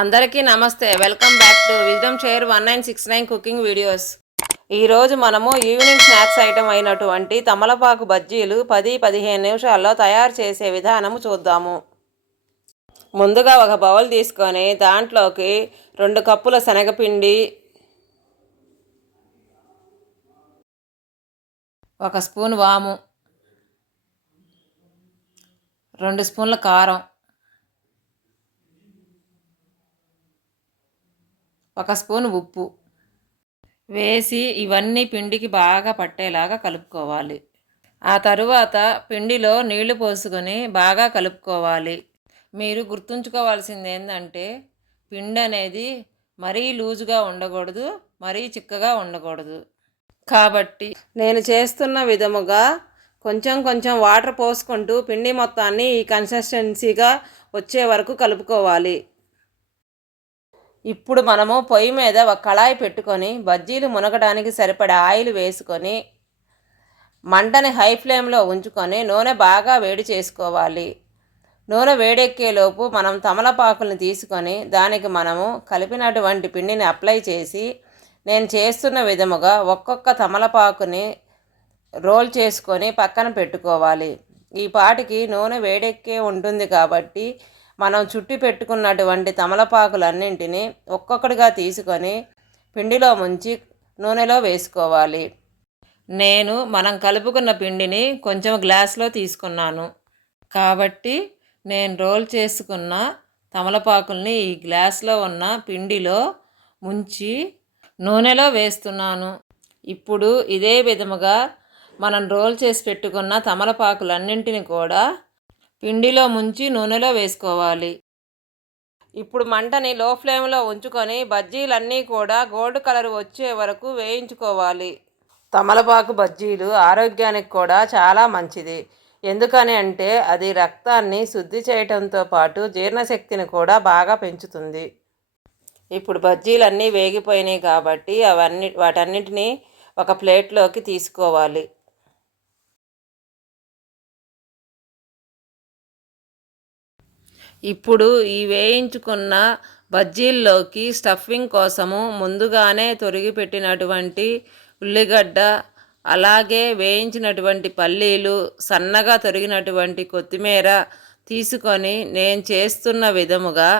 అందరికీ నమస్తే. Welcome back to wisdom share 1969 cooking videos. ఈరోజు మనము ఈవినింగ్ స్నాక్స్ ఐటమ్ అయినటువంటి తమలపాకు బజ్జీలు 10-15 నిమిషాల్లో తయారు చేసే విధానము చూద్దాము. ముందుగా ఒక బౌల్ తీసుకొని దాంట్లోకి 2 కప్పుల శనగపిండి, 1 స్పూన్ వాము, 2 స్పూన్ల కారం, 1 స్పూన్ ఉప్పు వేసి ఇవన్నీ పిండికి బాగా పట్టేలాగా కలుపుకోవాలి. ఆ తరువాత పిండిలో నీళ్లు పోసుకొని బాగా కలుపుకోవాలి. మీరు గుర్తుంచుకోవాల్సింది ఏంటంటే పిండి అనేది మరీ లూజుగా ఉండకూడదు, మరీ చిక్కగా ఉండకూడదు. కాబట్టి నేను చేస్తున్న విధముగా కొంచెం కొంచెం వాటర్ పోసుకుంటూ పిండి మొత్తాన్ని ఈ కన్సిస్టెన్సీగా వచ్చే వరకు కలుపుకోవాలి. ఇప్పుడు మనము పొయ్యి మీద ఒక కళాయి పెట్టుకొని బజ్జీలు మునగడానికి సరిపడా ఆయిల్ వేసుకొని మంటని హై ఫ్లేమ్లో ఉంచుకొని నూనె బాగా వేడి చేసుకోవాలి. నూనె వేడెక్కేలోపు మనం తమలపాకుల్ని తీసుకొని దానికి మనము కలిపినటువంటి పిండిని అప్లై చేసి నేను చేస్తున్న విధముగా ఒక్కొక్క తమలపాకుని రోల్ చేసుకొని పక్కన పెట్టుకోవాలి. ఈ పాటికి నూనె వేడెక్కే ఉంటుంది కాబట్టి మనం చుట్టి పెట్టుకున్నటువంటి తమలపాకులన్నింటినీ ఒక్కొక్కటిగా తీసుకొని పిండిలో ముంచి నూనెలో వేసుకోవాలి. మనం కలుపుకున్న పిండిని కొంచెం గ్లాస్లో తీసుకున్నాను కాబట్టి నేను రోల్ చేసుకున్న తమలపాకుల్ని ఈ గ్లాస్లో ఉన్న పిండిలో ముంచి నూనెలో వేస్తున్నాను. ఇప్పుడు ఇదే విధముగా మనం రోల్ చేసి పెట్టుకున్న తమలపాకులన్నింటినీ కూడా పిండిలో ముంచి నూనెలో వేసుకోవాలి. ఇప్పుడు మంటని లో ఫ్లేమ్లో ఉంచుకొని బజ్జీలన్నీ కూడా గోల్డ్ కలర్ వచ్చే వరకు వేయించుకోవాలి. తమలపాకు బజ్జీలు ఆరోగ్యానికి కూడా చాలా మంచిది. ఎందుకని అంటే అది రక్తాన్ని శుద్ధి చేయడంతో పాటు జీర్ణశక్తిని కూడా బాగా పెంచుతుంది. ఇప్పుడు బజ్జీలన్నీ వేగిపోయినాయి కాబట్టి వాటన్నిటినీ ఒక ప్లేట్లోకి తీసుకోవాలి. ఇప్పుడు ఈ వేయించుకున్న బజ్జీల్లోకి స్టఫింగ్ కోసము ముందుగానే తొరిగి పెట్టినటువంటి ఉల్లిగడ్డ, అలాగే వేయించినటువంటి పల్లీలు, సన్నగా తొరిగినటువంటి కొత్తిమీర తీసుకొని నేను చేస్తున్న విధముగా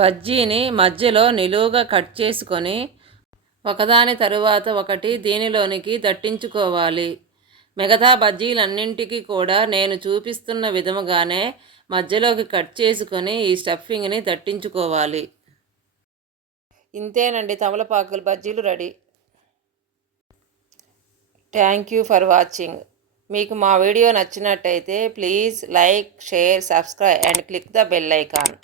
బజ్జీని మధ్యలో నిలువుగా కట్ చేసుకొని ఒకదాని తరువాత ఒకటి దీనిలోనికి దట్టించుకోవాలి. మిగతా బజ్జీలన్నింటికి కూడా నేను చూపిస్తున్న విధముగానే మధ్యలోకి కట్ చేసుకొని ఈ స్టఫింగ్ని దట్టించుకోవాలి. ఇంతేనండి, తమలపాకుల బజ్జీలు ready. Thank you for watching. మీకు మా వీడియో నచ్చినట్టయితే please like, share, subscribe and click the bell icon.